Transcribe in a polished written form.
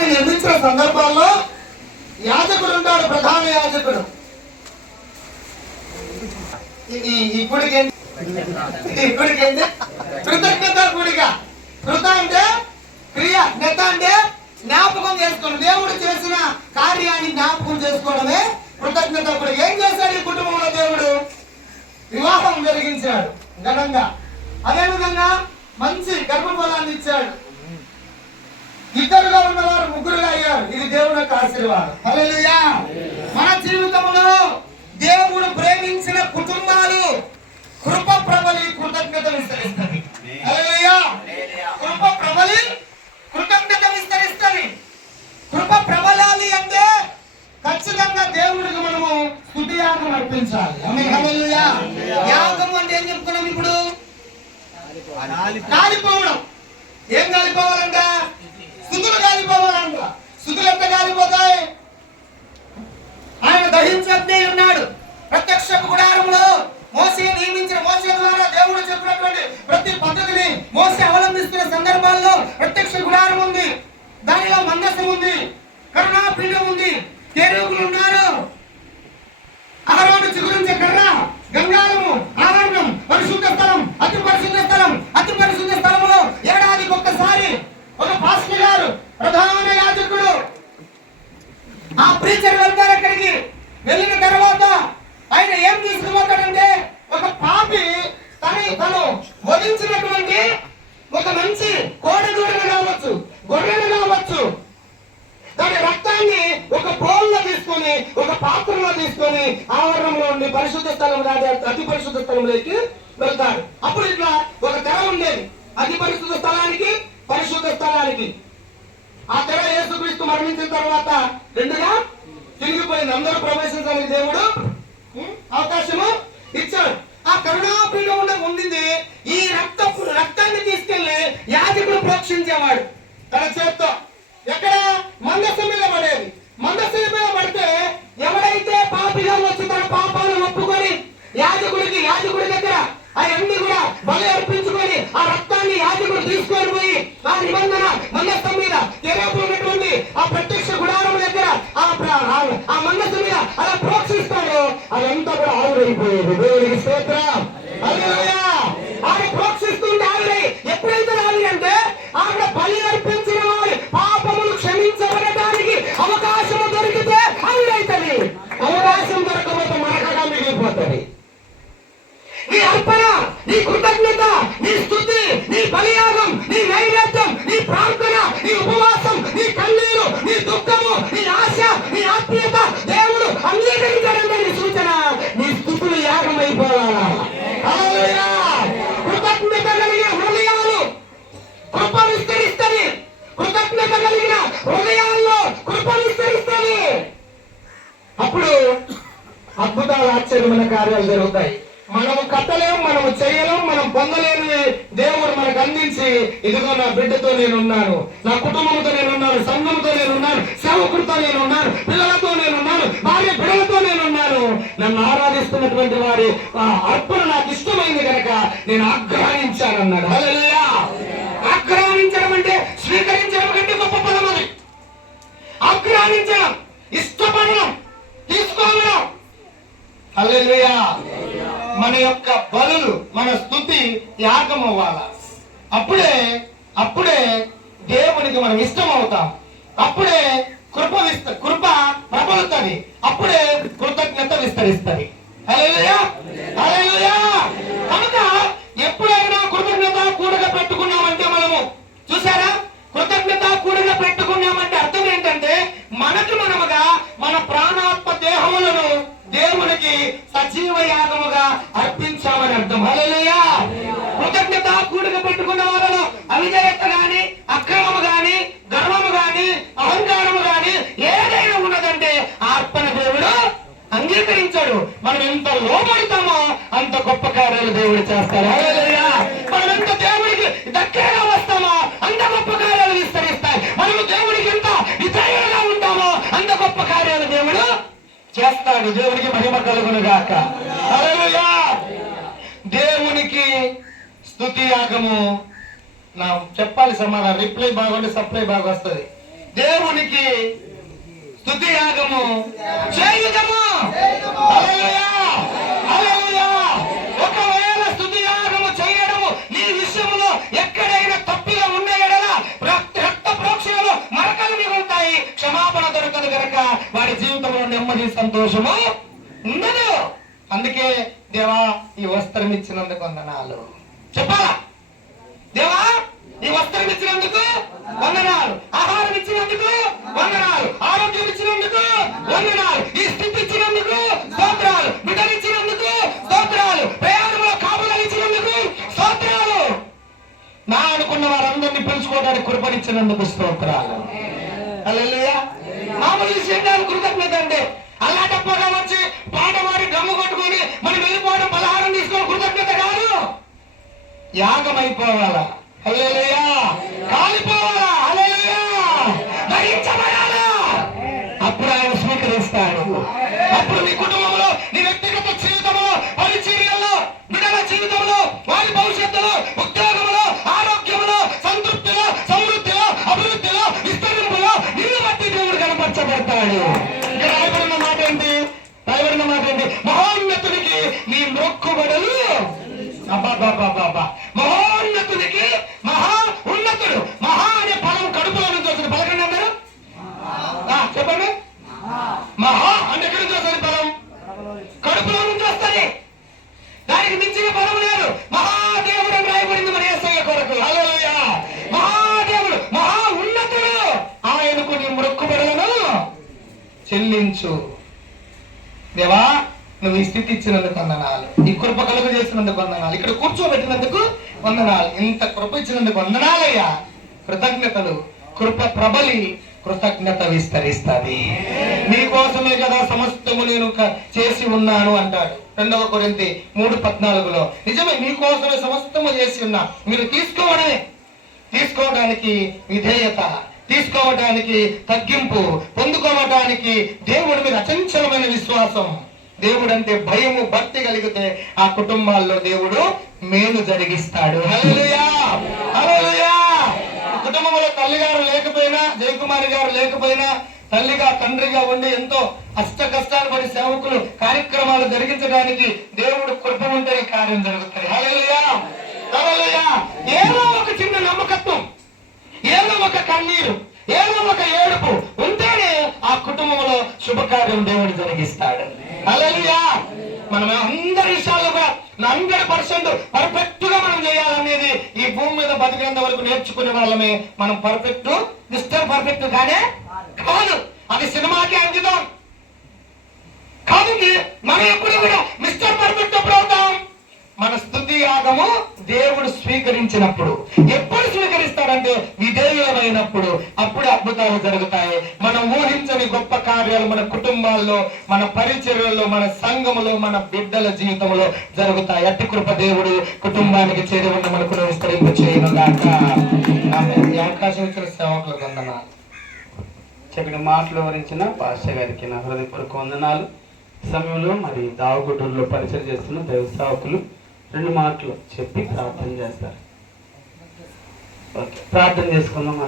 నిర్మించిన సందర్భాల్లో యాజకుడు ఉంటాడు, ప్రధాన యాజకుడు. ఇప్పటికేంటి కృతజ్ఞత కూడిక. కృత అంటే క్రియ, నెత అంటే జ్ఞాపకం చేసుకోవడం. దేవుడు చేసిన కార్యాన్ని జ్ఞాపకం చేసుకోవడమే కృతజ్ఞత కూడిక. ఏం చేశాడు ఈ కుటుంబంలో? దేవుడు వివాహం జరిగించాడు ఘనంగా. అదేవిధంగా మంచి గర్భఫలాన్ని ఇచ్చాడు. ఇద్దరుగా ఉన్నవారు ముగ్గురుగా అయ్యారు. ఇది దేవుని యొక్క ఆశీర్వాదం. హల్లెలూయా. మన జీవితంలో దేవుడు ప్రేమించిన కుటుంబాలు కృప ప్రబలి కృతజ్ఞత విస్తరిస్తుంది. హల్లెలూయా. కృప ప్రబలి కృతజ్ఞత విస్తరిస్తుంది. కృప ప్రబలాలి అంటే ఖచ్చితంగా దేవుడికి మనము స్తుతి యాగం అర్పించాలి. హల్లెలూయా. యాగం అంటే ఏం చెప్పుకున్నాం ఇప్పుడు? కాలిపోవడం. ఏం కాలిపోవాలంట? స్తుతులు కాలిపోవాలంట. స్తుతులు ఎంత కాలిపోతాయి? ఆయన దహించే ఉన్నాడు. ప్రత్యక్ష గుడారంలో మోసే నియమించిన, మోసే ద్వారా దేవుడు చెప్పినటువంటి ప్రతి పద్ధతిని మోసే అవలంబిస్తున్న సందర్భాల్లో ప్రత్యక్ష గుడారం ఉంది, దానిలో మందసం ఉంది, కరుణాపీఠం ఉంది, కేరూపులు ఉన్నారు, అహరోను చిగురించే కర్ర, గంగాళము, ఆవరణం, పరిశుద్ధ స్థలం, అతి పరిశుద్ధ స్థలం. అతి పరిశుద్ధ స్థలంలో ఏడాదికి ఒక్కసారి ఒక పాస్టర్ గారు, ప్రధాన యాజకుడు, ఆ ప్రీచర్ వెళ్తారు. అక్కడికి వెళ్ళిన తర్వాత ఆయన ఏం తీసుకుపోతాడంటే ఒక పాపి తను వధించినటువంటి ఒక మంచి కోడెదూడను కావచ్చు, గొర్రెను కావచ్చు, దాని రక్తాన్ని ఒక బౌల్లో తీసుకొని, ఒక పాత్రలో తీసుకొని ఆవరణంలో ఉండి పరిశుద్ధ స్థలం దాటి అతి పరిశుద్ధ స్థలంలోకి వెళ్తాడు. అప్పుడు ఇట్లా ఒక తెర ఉండేది, అతి పరిశుద్ధ స్థలానికి, పరిశుద్ధ స్థలానికి. ఆ తెర యేసుక్రీస్తు మరణించిన తర్వాత రెండుగా తిరిగిపోయింది. అందరూ ప్రవేశించడానికి దేవుడు అవకాశము ఇచ్చాడు. ఆ కరుణాపీఠం ఉండింది. ఈ రక్తాన్ని తీసుకెళ్లి యాజకుడు ప్రోక్షించేవాడు తన చేత్తో. ఎక్కడ? మందసం మీద పడేది. మందసం మీద పడితే ఎవడైతే పాపిగా వచ్చి తన పాపాలను ఒప్పుకొని యాజకుడి దగ్గర అవన్నీ కూడా బలి అర్పించుకొని ఆ రక్తాన్ని యాజకుడు తీసుకొని పోయి ఆ నిబంధన మందసం మీద ఉన్నటువంటి ఆ ప్రత్యక్ష గుడారం దగ్గర ఆ మందసం మీద అలా ప్రోక్షిస్తాడు. అదంతా కూడా ఆవిరైపోయేది. దేవునికి స్తోత్రం. హల్లెలూయా. ఆవిడ ప్రోక్షిస్తుంటే ఆవిరై ఎప్పుడైతే ఆవిడ అంటే ఆవిడ బలి అర్పించిన వారి పాపములు క్షమించబడటానికి అవకాశం దొరికితే ఆవిడైతుంది. అవకాశం దొరకకపోతే మరకగా మిగిలిపోతుంది. నీ అర్పణ, నీ కృతజ్ఞత, నీ స్తుతి, నీ బలియాగం, నీ నైవేద్యం, నీ ప్రార్థన, నీ ఉపవాసం, నీ కన్నీరు, నీ దుఃఖము, నీ ఆశ, నీ ఆత్మీయత దేవుడు అంగీకరించాడంటే సూచన. నీ స్తుతులు యాగం అయిపోవాలా. హల్లెలూయా. కృతజ్ఞత కలిగిన హృదయాలు కృప విస్తరిస్తుంది. కృతజ్ఞత కలిగిన హృదయాల్లో కృప విస్తరిస్తుంది. అప్పుడు అద్భుతాలు, ఆశ్చర్యమైన కార్యాలు జరుగుతాయి. మనము కట్టలేం, మనము చేయలేం, మనం పొందలేని దేవుడు మనకు అందించి, ఇదిగో నా బిడ్డతో నేనున్నాను, నా కుటుంబంతో నేనున్నాను, సంఘంతో నేనున్నాను, సేవకుడితో నేనున్నాను, పిల్లలతో నేనున్నాను, భార్య బిడ్డలతో నేనున్నాను. నన్ను ఆరాధిస్తున్నటువంటి వారి అర్పణ నాకు ఇష్టమైంది కనుక నేను ఆగ్రహించానన్నాడు. హల్లెలూయా. ఆగ్రహించడం అంటే స్వీకరించడం కంటే గొప్ప పదం అది. ఆగ్రహించడం, ఇష్టపడడం, తీసుకోవడం. హల్లెలూయా. మన యొక్క బలులు, మన స్తుతి యాగం అవ్వాలా. అప్పుడే దేవునికి మనం ఇష్టం అవుతాం. అప్పుడే కృప ప్రబలుతుంది. అప్పుడే కృతజ్ఞత విస్తరిస్తుంది. హల్లెలూయా. హల్లెలూయా. కనుక ఎప్పుడైనా కృతజ్ఞత కూడగా పెట్టుకున్నామంటే మనము చూసారా, కృతజ్ఞత కూడగా పెట్టుకున్నామంటే అర్థం ఏంటంటే మనముగా మన ప్రాణాత్మ దేహములను దేవునికి సజీవ యాగముగా అర్పించామని అర్థం. హల్లెలూయా. కృతజ్ఞత కూడిక పెట్టుకున్న వాళ్ళలో అవిధేయత గాని, అక్రమము గాని, గర్వము గాని, అహంకారము గాని ఏదైనా ఉన్నదంటే అర్పణ దేవుడు అంగీకరించాడు. మనం ఎంత లోబడతామో అంత గొప్ప కార్యాలు దేవుడు చేస్తారు. హల్లెలూయా. మనం ఎంత దేవుడికి దగ్గరగా వస్తామో అంత గొప్ప కార్యాలు విస్తరిస్తాయి. మనము దేవుడికి ఎంత విధేయులుగా ఉంటామో అంత గొప్ప కార్యాలు దేవుడు చేస్తాడు. దేవునికి మహిమ కలుగును గాక. హల్లెలూయా. దేవునికి స్తుతి యాగము. నా చెప్పాలి సమాధానం. రిప్లై బాగుంటే సప్లై బాగా వస్తుంది. దేవుడు దేవునికి స్తుతి యాగము చేయుదము. హల్లెలూయా, హల్లెలూయా. ఒకవేళ స్తుతి యాగము చేయడము నీ విషయంలో ఎక్కడైనా తప్పిగా ఉన్న ఎడల రక్త ప్రోక్షణలో మరకలు మిగులుతాయి, క్షమాపణ దొరకదు గనక వాడి జీవితంలో నెమ్మది సంతోషము ఉండదు. అందుకే దేవా ఈ వస్త్రం ఇచ్చినందుకు వందనాలు చెప్పాలా? దేవా ఈ వస్త్రం ఇచ్చినందుకు వందనాలు, ఆహారం ఇచ్చినందుకు వందనాలు, ఆరోగ్యం ఇచ్చినందుకు వందనాలు, ఈ స్థితి ఇచ్చినందుకు స్తోత్రాలు, బిడ్డలు ఇచ్చినందుకు స్తోత్రాలు, ప్రయాణంలో కాపుదలు ఇచ్చినందుకు స్తోత్రాలు, నా అనుకున్న వారందరినీ పిలుచుకోవడానికి కృపనిచ్చినందుకు స్తోత్రాలు. హల్లెలూయా. మామూలు విషయం కృతజ్ఞత అంటే అల్లాటప్పగా వచ్చి పాట పాడి డ్రమ్ము కొట్టుకొని మనం వెళ్ళిపోవడం, పలహారం తీసుకోవడం కృతజ్ఞత కాదు. యాగం అయిపోవాలా? హల్లెలూయా. కాలిపోవాలా? హల్లెలూయా. దహించబడాలా? అప్పుడు ఆయన స్వీకరిస్తాడు. అప్పుడు నీ కుటుంబంలో, నీ వ్యక్తిగత జీవితంలో, పరిచర్యల్లో, బిడ్డల జీవితంలో, వారి భవిష్యత్తులో, ఉద్యోగంలో, ఆరోగ్యంలో, సంతృప్తిలో, సమృద్ధిలో, అభివృద్ధిలో, విస్తరింపులో నిన్ను బట్టి దేవుడు కనపరచబడతాడు. రాయబడిన మాట ఏంటి? రాయబడిన మాట ఏంటి? మహోన్నతునికి నీ మొక్కుబడులు. అబ్బాబాబాబా, మహోన్నతునికి, మహా ఉన్నతుడు. మహా అనే పదం కడుపులో నుంచి వస్తుంది. పలకండి అందరూ, చెప్పండి. మహా అంటే ఎక్కడి నుంచి వస్తుంది పదం? కడుపులో నుంచి వస్తుంది. దానికి మించిన పదం లేదు. మహాదేవుడు అని రాయబడింది మన యేసయ్య కొరకు. హల్లెలూయా. మహాదేవుడు, మహా ఉన్నతుడు, ఆయనకు నీ మొక్కుబడులను చెల్లించు. దేవా నువ్వు ఈ స్థితి ఇచ్చినందుకు వందనాలు, ఈ కృప కలుగు చేసినందుకు వందనాలు, ఇక్కడ కూర్చోబెట్టినందుకు వందనాలు, ఇంత కృప ఇచ్చినందుకు వందనాలయ్యా. కృతజ్ఞతలు. కృప ప్రబలి కృతజ్ఞత విస్తరిస్తుంది. నీకోసమే కదా సమస్తము నేను చేసి ఉన్నాను అంటాడు 2 కొరింథీ 3:14. నిజమే, నీకోసమే సమస్తము చేసి ఉన్నా. మీరు తీసుకోవడానికి విధేయత, తీసుకోవడానికి తగ్గింపు, పొందుకోవడానికి దేవుడి మీద అచంచలమైన విశ్వాసం, దేవుడు అంటే భయము, భక్తి కలిగితే ఆ కుటుంబాల్లో దేవుడు మేలు జరిగిస్తాడు. హల్లెలూయా, హల్లెలూయా. కుటుంబంలో తల్లిగారు లేకపోయినా, జయకుమారి గారు లేకపోయినా, తల్లిగా తండ్రిగా ఉండి ఎంతో అష్ట కష్టాలు పడి సేవకులు కార్యక్రమాలు జరిగించడానికి దేవుడు కృప ఉంటే కార్యం జరుగుతుంది. హల్లెలూయా, హల్లెలూయా. ఏదో ఒక చిన్న నమ్మకత్వం, ఏదో ఒక కన్నీరు, ఏదో ఒక ఏడుపు ఉంటేనే ఆ కుటుంబంలో శుభకార్యం దేవుడు జరిగిస్తాడు. హల్లెలూయా. మనం అందరి విషయాల్లో కూడా 100% పర్ఫెక్ట్ గా మనం చేయాలనేది ఈ భూమి మీద బతికినంత వరకు నేర్చుకునే వాళ్ళమే. మనం పర్ఫెక్ట్, మిస్టర్ పర్ఫెక్ట్ గానే కాదు. అది సినిమాకి అంకితం కాదు. మనం ఎప్పుడు కూడా మిస్టర్ పర్ఫెక్ట్ ఎప్పుడు అవుతాం? మన స్తుతి యాగము దేవుడు స్వీకరించినప్పుడు. ఎప్పుడు స్వీకరిస్తాడంటే విధేయులమైనప్పుడు. అప్పుడు అద్భుతాలు జరుగుతాయి. మనం ఊహించని గొప్ప కార్యాలు మన కుటుంబాల్లో, మన పరిచర్యల్లో, మన సంఘములో, మన బిడ్డల జీవితంలో జరుగుతాయి. అట్టి కృప దేవుడు కుటుంబానికి చేరి ఉన్న మనకు విస్తరింపు చేయను గాక. ఈ అవకాశం ఇచ్చిన సేవకులకు వందనాలు. చెప్పిన మాటలు వివరించిన పాస్టర్ గారికి నా హృదయపూర్వక వందనాలు. సమయంలో మరి దావగుడ్డూరులో పరిచయం చేస్తున్న దైవ సేవకులు 2 మాటలు చెప్పి ప్రార్థన చేస్తారు. ఓకే, ప్రార్థన చేసుకుందాం.